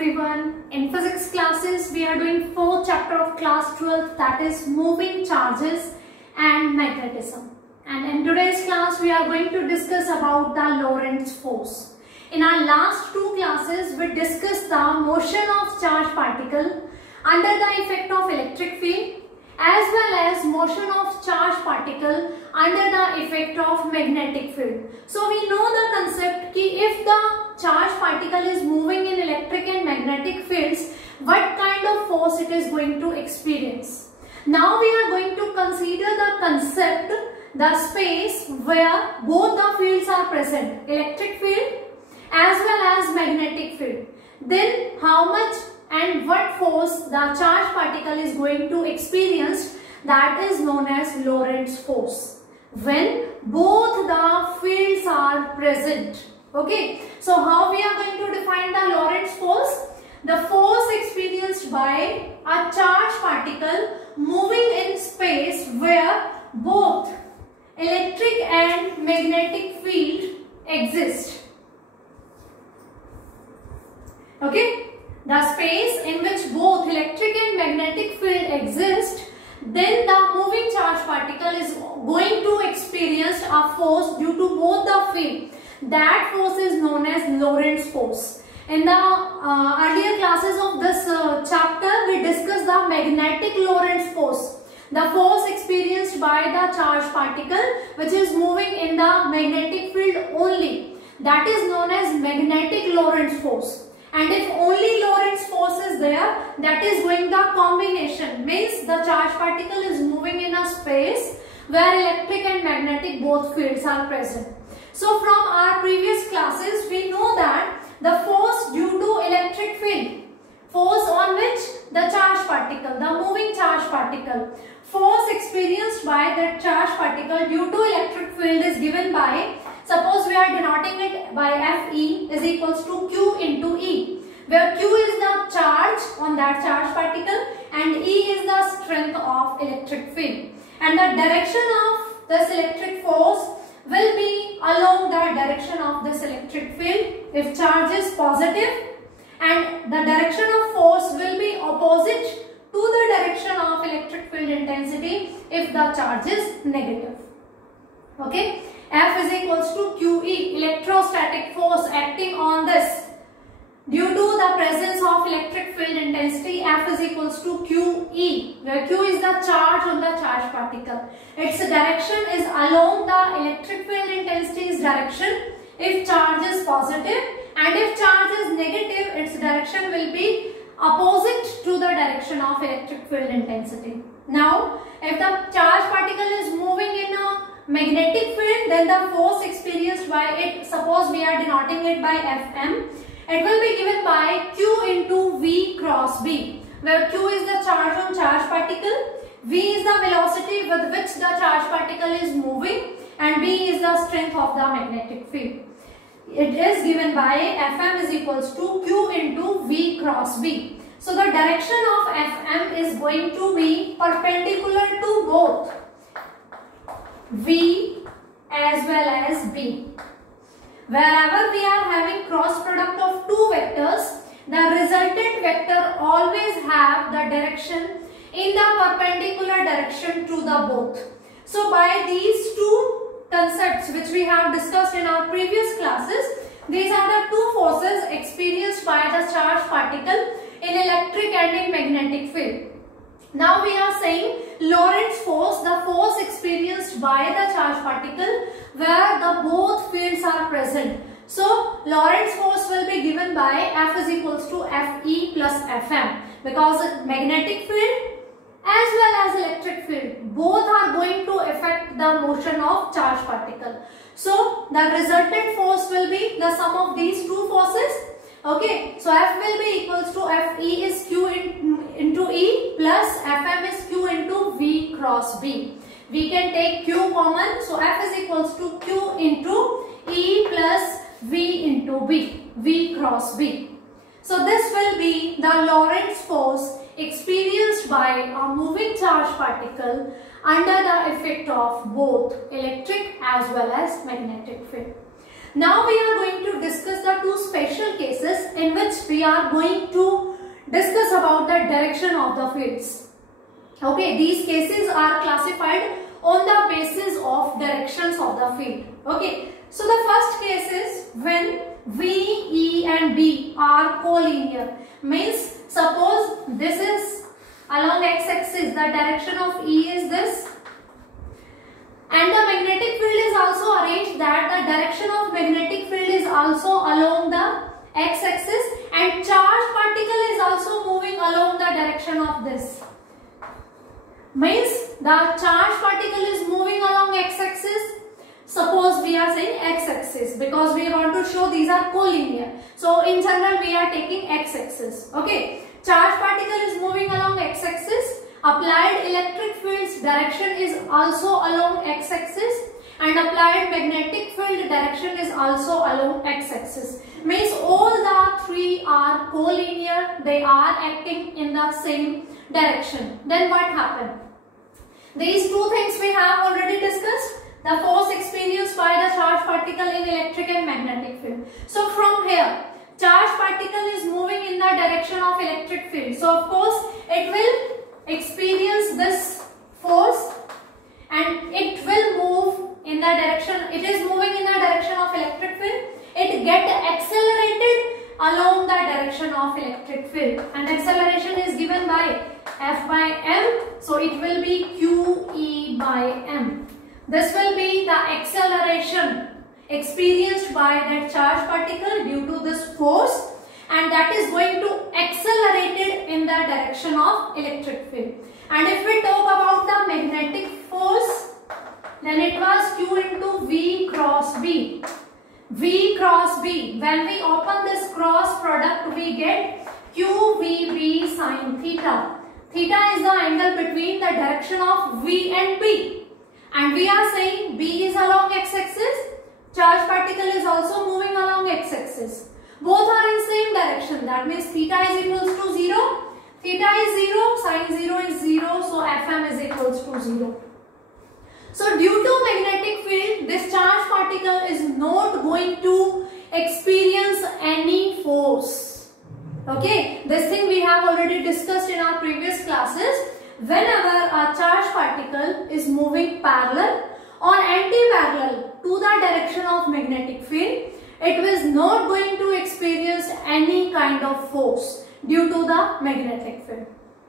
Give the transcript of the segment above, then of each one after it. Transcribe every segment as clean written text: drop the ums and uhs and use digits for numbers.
everyone. In physics classes, we are doing 4th chapter of class 12, that is moving charges and magnetism. And in today's class, we are going to discuss about the Lorentz force. In our last two classes, we discussed the motion of charged particle under the effect of electric field as well as motion of charged particle under the effect of magnetic field. So we know the concept कि if the charged particle is moving in electric and magnetic fields, what kind of force it is going to experience. Now we are going to consider the concept, the space where both the fields are present, electric field as well as magnetic field. Then how much and what force the charged particle is going to experience, that is known as Lorentz force when both the fields are present. Okay, so how we are going to define the Lorentz force? The force experienced by a charged particle moving in space where both electric and magnetic field exist. Okay, the space in which both electric and magnetic field exist, then the moving charged particle is going to experience a force due to both the field. That force is known as Lorentz force. In the earlier classes of this chapter, we discussed the magnetic Lorentz force, the force experienced by the charged particle which is moving in the magnetic field only. That is known as magnetic Lorentz force. And if only Lorentz force is there, that is going the combination, means the charged particle is moving in a space where electric and magnetic both fields are present. So from our previous classes, we know that the force due to electric field, force on which the charged particle, the moving charged particle, force experienced by that charged particle due to electric field is given by, suppose we are denoting it by Fe is equals to Q into E, where Q is the charge on that charged particle and E is the strength of electric field. And the direction of this electric force will be along the direction of this electric field if charge is positive, and the direction of force will be opposite to the direction of electric field intensity if the charge is negative. Okay, F is equals to QE, electrostatic force acting on this. Due to the presence of electric field intensity, F is equals to QE, where Q is the charge on the charged particle. Its direction is along the electric field intensity's direction if charge is positive, and if charge is negative, its direction will be opposite to the direction of electric field intensity. Now, if the charged particle is moving in a magnetic field, then the force experienced by it, suppose we are denoting it by Fm, it will be given by Q into V cross B, where Q is the charge on charged particle, V is the velocity with which the charged particle is moving, and B is the strength of the magnetic field. It is given by Fm is equals to Q into V cross B. So the direction of Fm is going to be perpendicular to both V as well as B. Wherever we are having cross product of two vectors, the resultant vector always have the direction in the perpendicular direction to the both. So by these two concepts which we have discussed in our previous classes, these are the two forces experienced by the charged particle in electric and in magnetic field. Now we are saying Lorentz force, the force experienced by the charged particle where the both fields are present. So Lorentz force will be given by F is equals to Fe plus Fm, because magnetic field as well as electric field both are going to affect the motion of charged particle. So the resultant force will be the sum of these two forces. Okay, so F will be equals to Fe is Q into E plus Fm is Q into V cross B. We can take Q common, so F is equals to Q into E plus V into B, V cross B. So this will be the Lorentz force experienced by a moving charged particle under the effect of both electric as well as magnetic field. Now we are going to discuss the two special cases in which we are going to discuss about the direction of the fields. Okay, these cases are classified on the basis of directions of the field. Okay, so the first case is when V, E and B are collinear. Means suppose this is along x-axis, the direction of E is this, and the magnetic field is also arranged that the direction of magnetic field is also along the x-axis, and charge particle is also moving along the direction of this. Means the charge particle is moving along x-axis. Suppose we are saying x-axis because we want to show these are collinear. So in general we are taking x-axis. Okay. Charge particle is moving along x-axis. Applied electric field's direction is also along x-axis, and applied magnetic field direction is also along x-axis. Means all the three are collinear. They are acting in the same direction. Then what happened? These two things we have already discussed. The force experienced by the charge particle in electric and magnetic field. So from here, charge particle is moving in the direction of electric field. So of course, it will experience this force and it will move in the direction, it is moving in the direction of electric field. It gets accelerated along the direction of electric field, and acceleration is given by F by m. So it will be QE by m. This will be the acceleration experienced by that charge particle due to this force, and that is going to accelerate it in the direction of electric field. And if we talk about the magnetic force, then it was Q into V cross B. V cross B. When we open this cross product, we get QVB sin theta. Theta is the angle between the direction of V and B. And we are saying B is along x-axis, charge particle is also moving along x-axis. Both are in same direction. That means theta is equals to 0. Theta is 0, sin 0 is 0, so Fm is equals to 0. So due to magnetic field, this charge particle is not going to experience any force. Okay, this thing we have already discussed in our previous classes. Whenever a charge particle is moving parallel or anti-parallel to the direction of magnetic field, it is not going to experience any kind of force due to the magnetic field.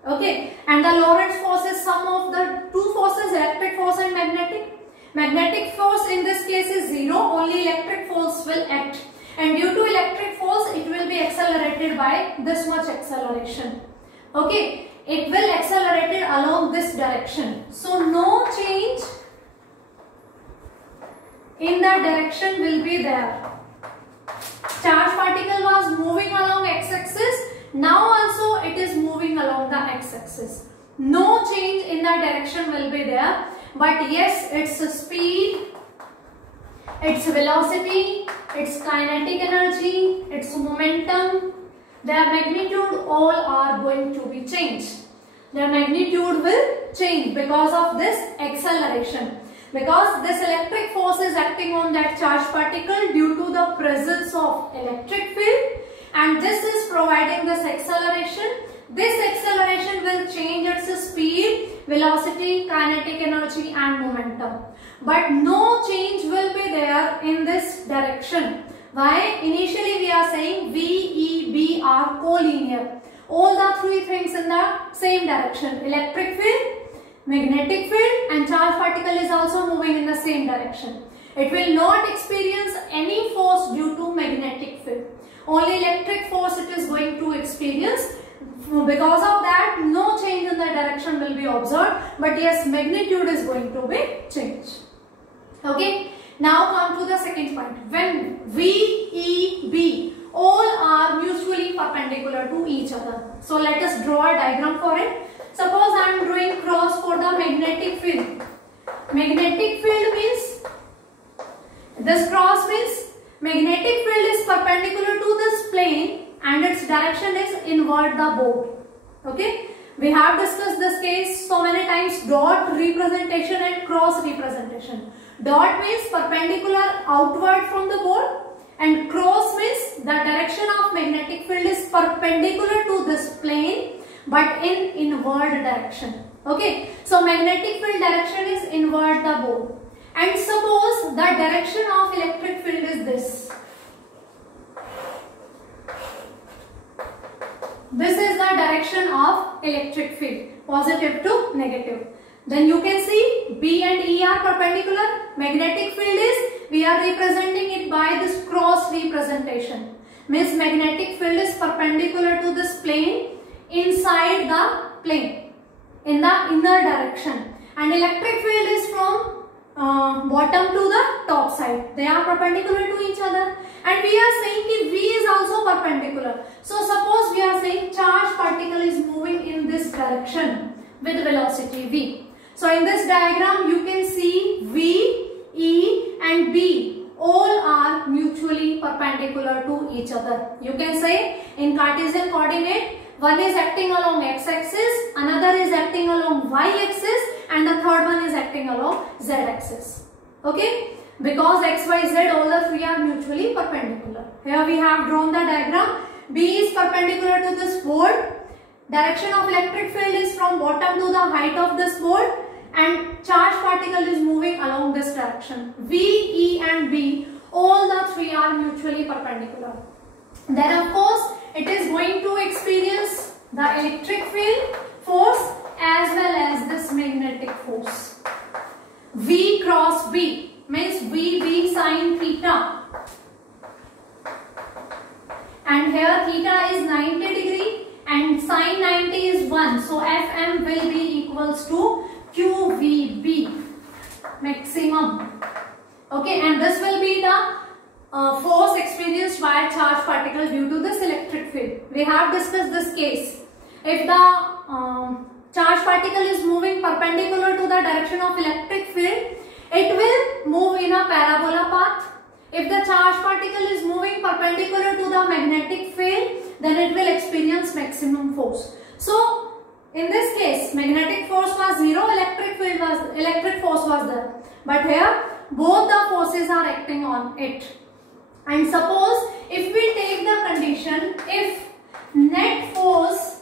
Okay, and the Lorentz force is sum of the two forces, electric force and magnetic. Magnetic force in this case is 0, only electric force will act. And due to electric force, it will be accelerated by this much acceleration. Okay. It will accelerate it along this direction. So no change in the direction will be there. Charge particle was moving along x-axis. Now also it is moving along the x-axis. No change in the direction will be there. But yes, its speed, its velocity, its kinetic energy, its momentum, their magnitude all are going to be changed. Their magnitude will change because of this acceleration. Because this electric force is acting on that charge particle due to the presence of electric field, and this is providing this acceleration. This acceleration will change its speed, velocity, kinetic energy and momentum. But no change will be there in this direction. Why? Initially we are saying V, E, B are collinear. All the three things in the same direction. Electric field, magnetic field and charge particle is also moving in the same direction. It will not experience any force due to magnetic field. Only electric force it is going to experience. Because of that, no change in the direction will be observed. But yes, magnitude is going to be changed. Okay. Now come to the second point. When V, E, B all are mutually perpendicular to each other. So let us draw a diagram for it. Suppose I am drawing cross for the magnetic field. Magnetic field means, this cross means magnetic field is perpendicular to this plane and its direction is invert the board. Okay. We have discussed this case so many times, dot representation and cross representation. Dot means perpendicular outward from the pole, and cross means the direction of magnetic field is perpendicular to this plane but in inward direction. Okay, so magnetic field direction is inward the pole. And suppose the direction of electric field is this. This is the direction of electric field, positive to negative. Then you can see B and E are perpendicular. Magnetic field is, we are representing it by this cross representation. Means magnetic field is perpendicular to this plane inside the plane, in the inner direction. And electric field is from bottom to the top side. They are perpendicular to each other. And we are saying that V is also perpendicular. So suppose we are saying charge particle is moving in this direction with velocity V. So in this diagram you can see V, E and B all are mutually perpendicular to each other. You can say in Cartesian coordinate, one is acting along x-axis, another is acting along y-axis, and the third one is acting along z-axis. Okay? Because x, y, z, all the three are mutually perpendicular. Here we have drawn the diagram. B is perpendicular to this board. Direction of electric field is from bottom to the height of this board, and charge particle is moving along this direction. V, E and B, all the three are mutually perpendicular. Then of course, it is going to experience the electric field force as well as this magnetic force. V cross B means V sine theta. And here theta is 90 degree and sine 90 is 1. So Fm will be equals to QVB maximum. Okay, and this will be the force experienced by a charged particle due to this electric field. We have discussed this case. If the charged particle is moving perpendicular to the direction of electric field, it will move in a parabola path. If the charged particle is moving perpendicular to the magnetic field, then it will experience maximum force. So in this case, magnetic force was 0, electric force was there. But here both the forces are acting on it. And suppose if we take the condition, if net force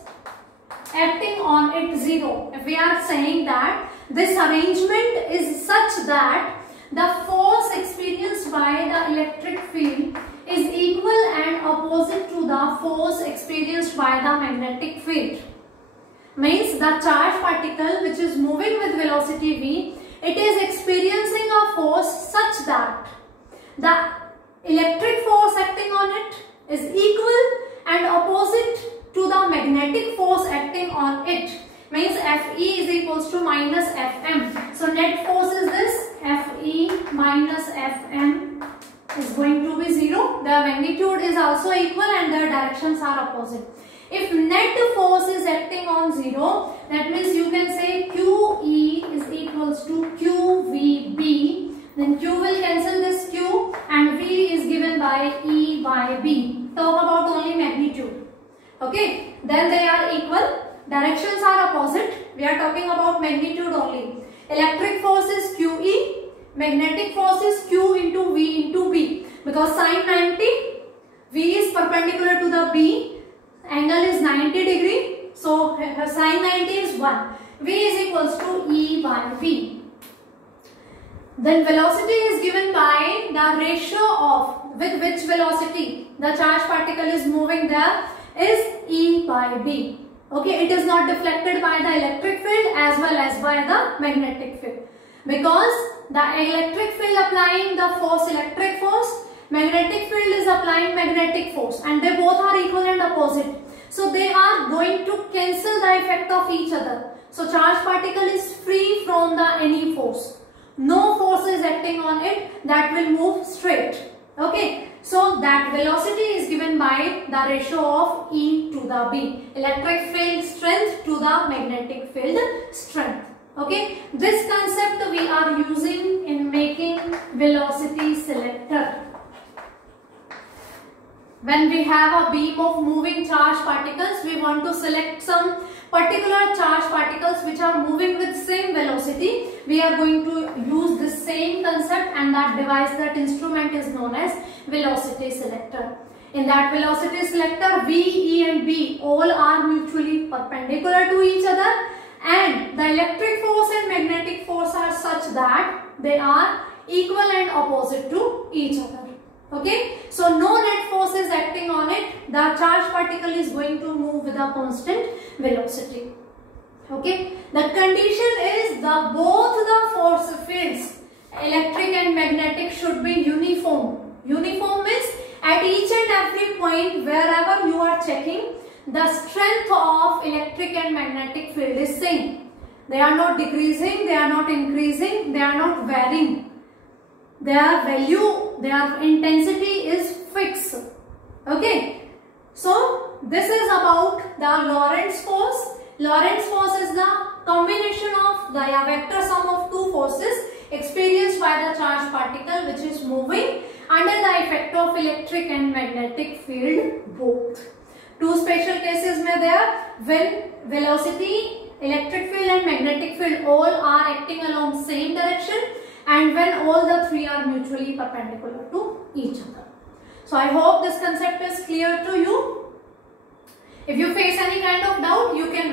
acting on it 0, if we are saying that this arrangement is such that the force experienced by the electric field is equal and opposite to the force experienced by the magnetic field. Means the charged particle which is moving with velocity v, it is experiencing a force such that the electric force acting on it is equal and opposite to the magnetic force acting on it. Means Fe is equals to minus Fm. So net force is this, Fe minus Fm is going to be 0. The magnitude is also equal and their directions are opposite. If net force is acting on 0, that means you can say QE is equals to QVB. Then Q will cancel this Q and V is given by E by B. Talk about only magnitude. Okay, then they are equal. Directions are opposite. We are talking about magnitude only. Electric force is QE. Magnetic force is Q into V into B. Because sine 90, V is perpendicular to the B. Angle is 90 degree. So sine 90 is 1. V is equals to E by V. Then velocity is given by the ratio of with which velocity the charged particle is moving there is E by B. Okay, it is not deflected by the electric field as well as by the magnetic field. Because the electric field applying the force electric force, magnetic field is applying magnetic force, and they both are equal and opposite. So they are going to cancel the effect of each other. So charged particle is free from the any force. No force is acting on it, that will move straight. Okay. So that velocity is given by the ratio of E to the B. Electric field strength to the magnetic field strength. Okay. This concept we are using in making velocity selector. When we have a beam of moving charged particles, we want to select some particular charge particles which are moving with same velocity, we are going to use the same concept, and that device, that instrument is known as velocity selector. In that velocity selector, V, E and B all are mutually perpendicular to each other, and the electric force and magnetic force are such that they are equal and opposite to each other. Okay, so no net force is acting on it. The charged particle is going to move with a constant velocity. Okay, the condition is both the force fields, electric and magnetic, should be uniform. Uniform means at each and every point wherever you are checking, the strength of electric and magnetic field is same. They are not decreasing, they are not increasing, they are not varying. Their value, their intensity is fixed. Okay, so this is about the Lorentz force. Lorentz force is the combination of the vector sum of two forces experienced by the charged particle which is moving under the effect of electric and magnetic field both. Two special cases may there, when velocity, electric field and magnetic field all are acting along same direction, and when all the three are mutually perpendicular to each other. So I hope this concept is clear to you. If you face any kind of doubt, you can